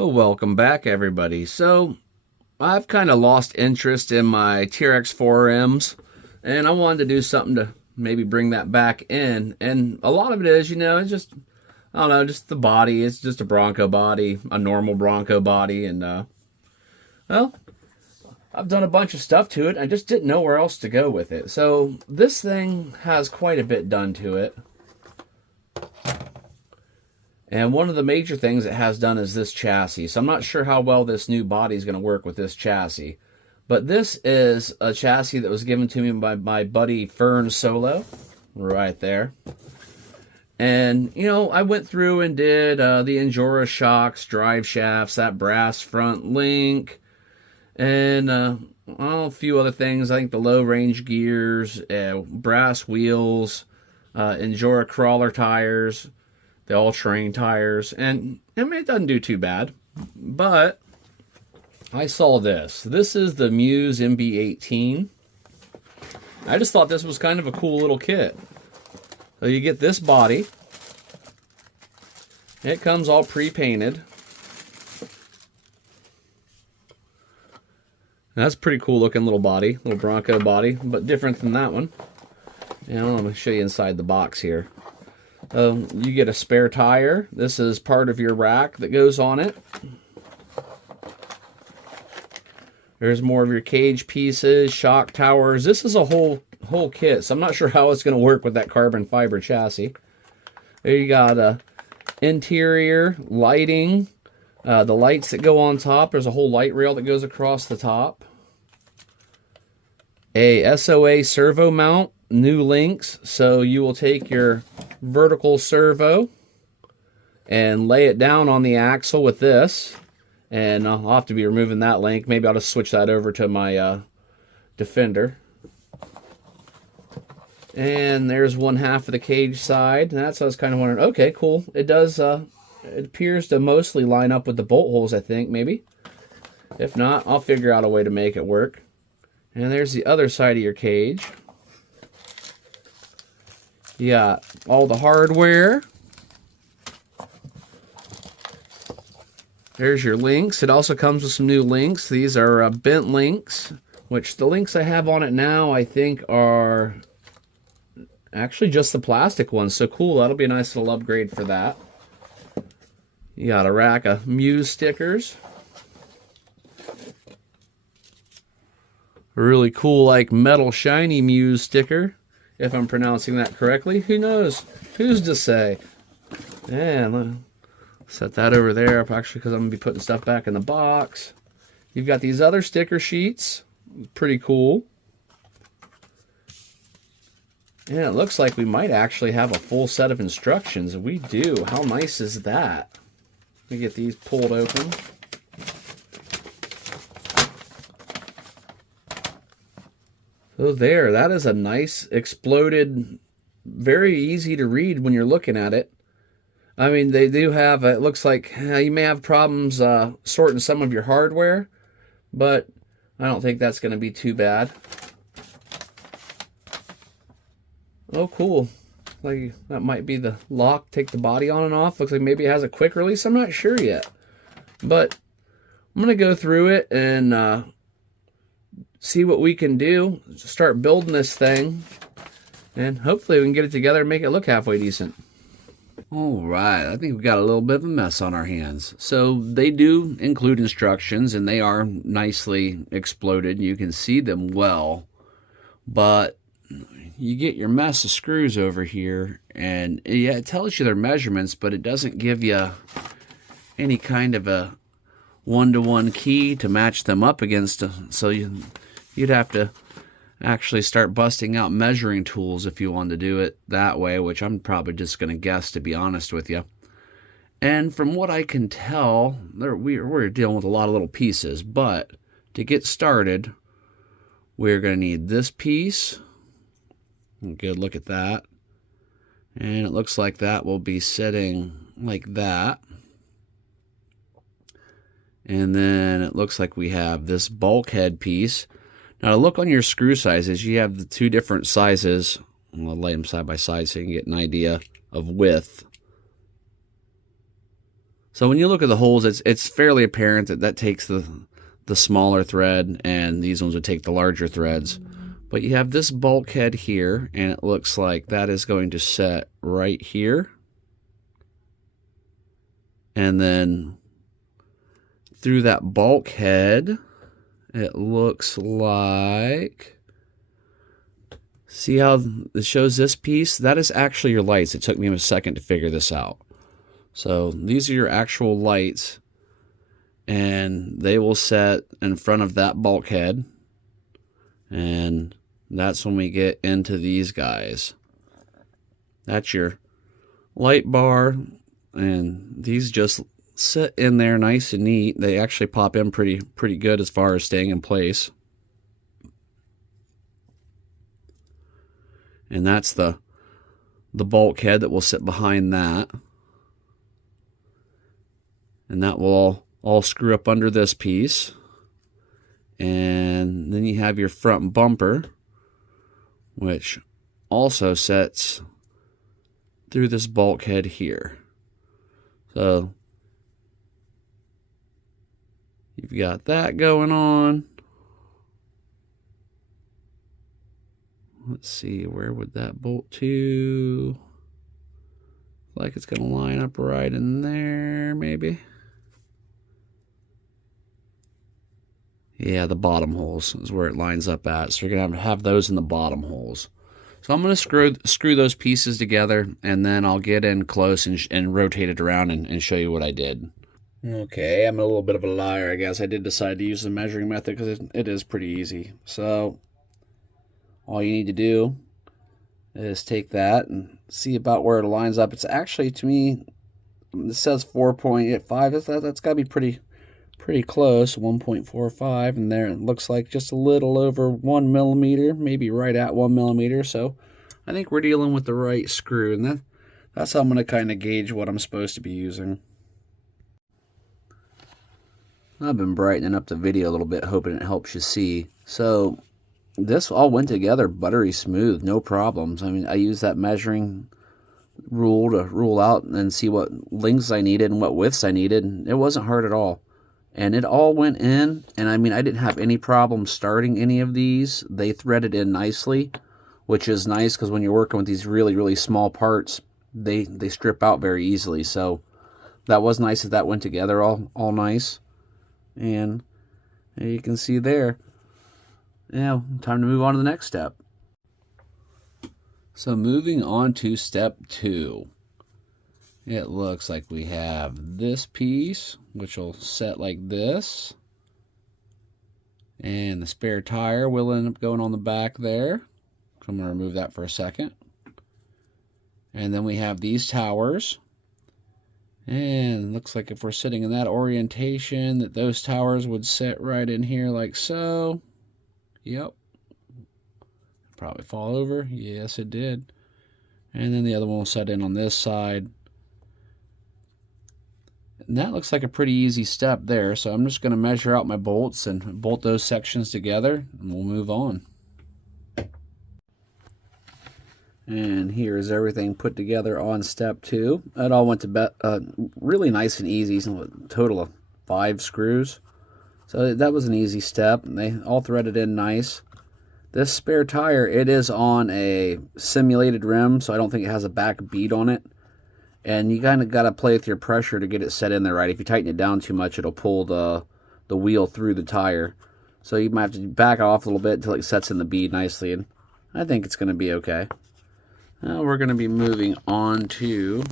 Well, welcome back, everybody. So, I've kind of lost interest in my TRX4Ms, and I wanted to do something to maybe bring that back in. And a lot of it is, it's just, I don't know, just the body. It's just a Bronco body, a normal Bronco body. And, well, I've done a bunch of stuff to it. I just didn't know where else to go with it. So, this thing has quite a bit done to it. And one of the major things it has done is this chassis. So I'm not sure how well this new body is going to work with this chassis. But this is a chassis that was given to me by my buddy Fern Solo. Right there. And, I went through and did the Endura shocks, drive shafts, that brass front link, and a few other things. I think the low range gears, brass wheels, Endura crawler tires, the all-terrain tires, and I mean, it doesn't do too bad. But I saw this. This is the Muse MB18. I just thought this was kind of a cool little kit. So you get this body. It comes all pre-painted. That's a pretty cool looking little body, little Bronco body, but different than that one. And I'm going to show you inside the box here. You get a spare tire. This is part of your rack that goes on it. There's more of your cage pieces, shock towers. This is a whole kit, so I'm not sure how it's going to work with that carbon fiber chassis. There you got interior lighting, the lights that go on top. There's a whole light rail that goes across the top. A SOA servo mount, new links, so you will take your vertical servo and lay it down on the axle with this, and I'll have to be removing that link. Maybe I'll just switch that over to my Defender. And there's one half of the cage side, and that's what I was kind of wondering. Okay, cool. It does it appears to mostly line up with the bolt holes, I think, maybe. If not, I'll figure out a way to make it work. And there's the other side of your cage. You got all the hardware. There's your links. It also comes with some new links. These are bent links, which the links I have on it now, I think, are actually just the plastic ones. So cool. That'll be a nice little upgrade for that. You got a rack of Muse stickers. A really cool, like, metal shiny Muse sticker. If I'm pronouncing that correctly. Who knows? Who's to say? And set that over there, actually, because I'm going to be putting stuff back in the box. You've got these other sticker sheets. Pretty cool. And it looks like we might actually have a full set of instructions. We do. How nice is that? Let me get these pulled open. So there, that is a nice exploded, very easy to read when you're looking at it. I mean, they do have, it looks like you may have problems sorting some of your hardware, but I don't think that's going to be too bad. Oh, cool. Like, that might be the lock, take the body on and off. Looks like maybe it has a quick release. I'm not sure yet. But I'm going to go through it and see what we can do, start building this thing, and hopefully we can get it together and make it look halfway decent. All right, I think we've got a little bit of a mess on our hands. So they do include instructions, and they are nicely exploded. You can see them well, but you get your mess of screws over here, and yeah, it tells you their measurements, but it doesn't give you any kind of a one-to-one key to match them up against. So you'd have to actually start busting out measuring tools if you wanted to do it that way, which I'm probably just going to guess, to be honest with you. And from what I can tell, we're dealing with a lot of little pieces, but to get started, we're going to need this piece. Good, look at that. And it looks like that will be sitting like that. And then it looks like we have this bulkhead piece. Now to look on your screw sizes, you have the two different sizes. I'll lay them side by side so you can get an idea of width. So when you look at the holes, it's fairly apparent that takes the smaller thread, and these ones would take the larger threads. But you have this bulkhead here, and it looks like that is going to set right here. And then through that bulkhead, it looks like, see how it shows this piece? That is actually your lights. It took me a second to figure this out. So these are your actual lights, and they will set in front of that bulkhead, and that's when we get into these guys. That's your light bar, and these just sit in there nice and neat. They actually pop in pretty good as far as staying in place. And that's the bulkhead that will sit behind that. And that will all screw up under this piece. And then you have your front bumper, which also sets through this bulkhead here. So you've got that going on. Let's see, where would that bolt to? Like it's going to line up right in there, maybe. Yeah, the bottom holes is where it lines up at. So you're going to have those in the bottom holes. So I'm going to screw those pieces together, and then I'll get in close and rotate it around and show you what I did. Okay, I'm a little bit of a liar, I guess. I did decide to use the measuring method because it is pretty easy. So all you need to do is take that and see about where it lines up. It's actually, to me, this says 4.85. That's got to be pretty close, 1.45, and there it looks like just a little over 1 millimeter, maybe right at 1 millimeter. So I think we're dealing with the right screw, and that's how I'm going to kind of gauge what I'm supposed to be using. I've been brightening up the video a little bit, hoping it helps you see. So this all went together buttery smooth, no problems. I mean, I used that measuring rule to rule out and see what lengths I needed and what widths I needed, and it wasn't hard at all. And it all went in, and I mean, I didn't have any problem starting any of these. They threaded in nicely, which is nice because when you're working with these really small parts, they strip out very easily. So that was nice that went together all nice. And you can see there. Now, time to move on to the next step. So moving on to step 2. It looks like we have this piece, which will set like this. And the spare tire will end up going on the back there. So I'm going to remove that for a second. And then we have these towers. And it looks like if we're sitting in that orientation, that those towers would sit right in here like so. Yep. Probably fall over. Yes, it did. And then the other one will set in on this side. And that looks like a pretty easy step there. So I'm just going to measure out my bolts and bolt those sections together, and we'll move on. And here is everything put together on step 2. It all went to really nice and easy. So a total of 5 screws. So that was an easy step. And they all threaded in nice. This spare tire, it is on a simulated rim, so I don't think it has a back bead on it. And you kind of got to play with your pressure to get it set in there right. If you tighten it down too much, it'll pull the wheel through the tire. So you might have to back it off a little bit until it sets in the bead nicely. And I think it's going to be okay. Now we're going to be moving on to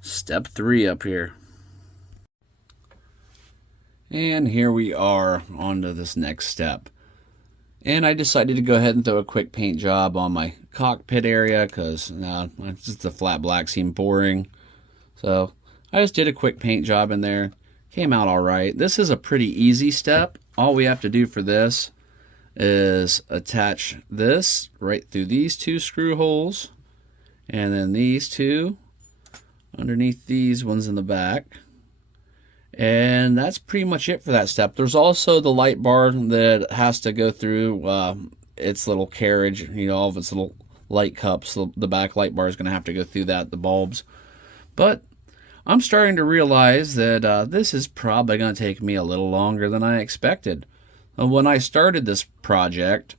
step 3 up here. And here we are on to this next step. And I decided to go ahead and throw a quick paint job on my cockpit area because just the flat black seemed boring. So I just did a quick paint job in there. Came out all right. This is a pretty easy step. All we have to do for this is attach this right through these 2 screw holes, and then these 2 underneath these ones in the back. And that's pretty much it for that step. There's also the light bar that has to go through its little carriage, all of its little light cups. The back light bar is going to have to go through that, the bulbs. But I'm starting to realize that this is probably going to take me a little longer than I expected. When I started this project,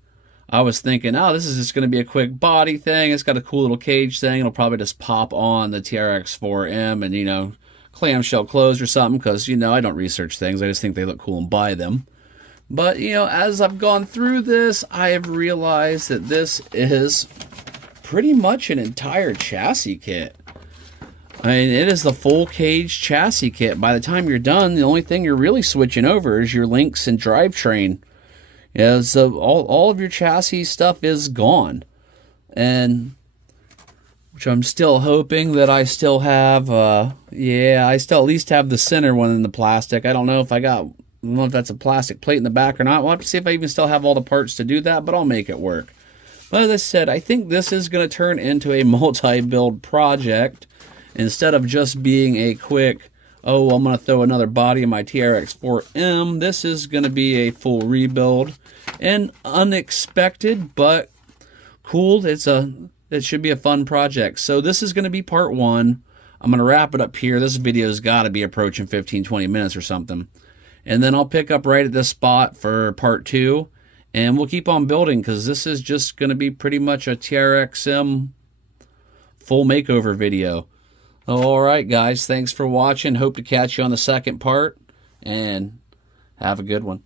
I was thinking, oh, this is just going to be a quick body thing. It's got a cool little cage thing. It'll probably just pop on the TRX4M and, you know, clamshell closed or something, because, you know, I don't research things. I just think they look cool and buy them. But, you know, as I've gone through this, I have realized that this is pretty much an entire chassis kit. I mean, it is the full cage chassis kit. By the time you're done, the only thing you're really switching over is your links and drivetrain. Yeah, so all of your chassis stuff is gone. And which I'm still hoping that I still have, I still at least have the center one in the plastic. I don't know if that's a plastic plate in the back or not. We'll have to see if I even still have all the parts to do that, but I'll make it work. But as I said, I think this is going to turn into a multi-build project instead of just being a quick, oh, I'm going to throw another body in my TRX4M. This is going to be a full rebuild, and unexpected, but cool. It should be a fun project. So this is going to be part 1. I'm going to wrap it up here. This video's got to be approaching 15-20 minutes or something. And then I'll pick up right at this spot for part 2. And we'll keep on building, because this is just going to be pretty much a TRXM full makeover video. All right, guys. Thanks for watching. Hope to catch you on the second part. And have a good one.